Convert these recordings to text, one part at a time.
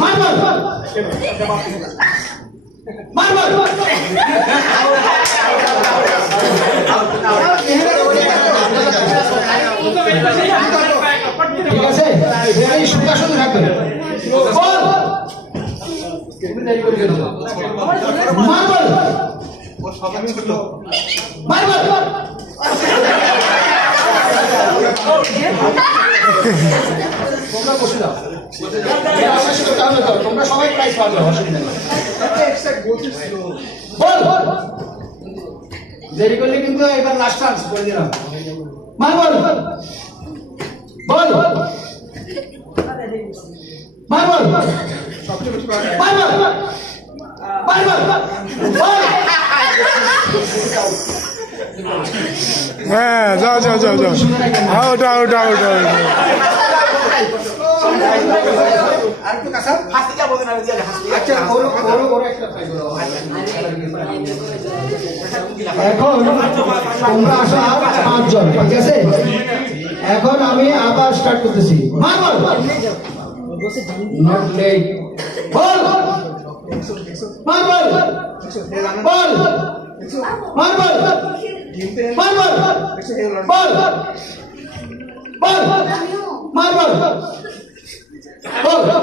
Marble. Marble ঠিক আছে এই থাকবে মার্বল মার্বল। তোমরা বসে যাও তোমরা সবাই প্রাইজ পাবে অসুবিধা নেই বল বল। দেরি করলে কিন্তু এবার লাস্ট চান্স করে দিলাম। Marble ball. Marble marble marble ball. হ্যাঁ যাও যাও যাও যাও। একটা try করো। এখন পাঁচজন, ঠিক আছে? এখন আমি আবার স্টার্ট করতেছি। Marble not let ball marble ball marble marble ball ball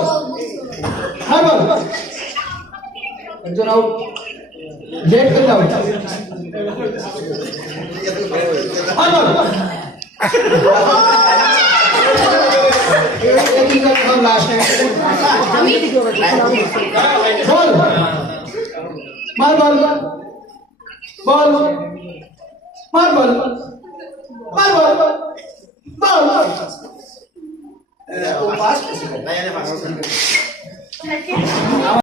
marble ball marble একজন আউট লেট করে দাও মার্বল একই কথা last ball marble ball marble marble ball ও পাস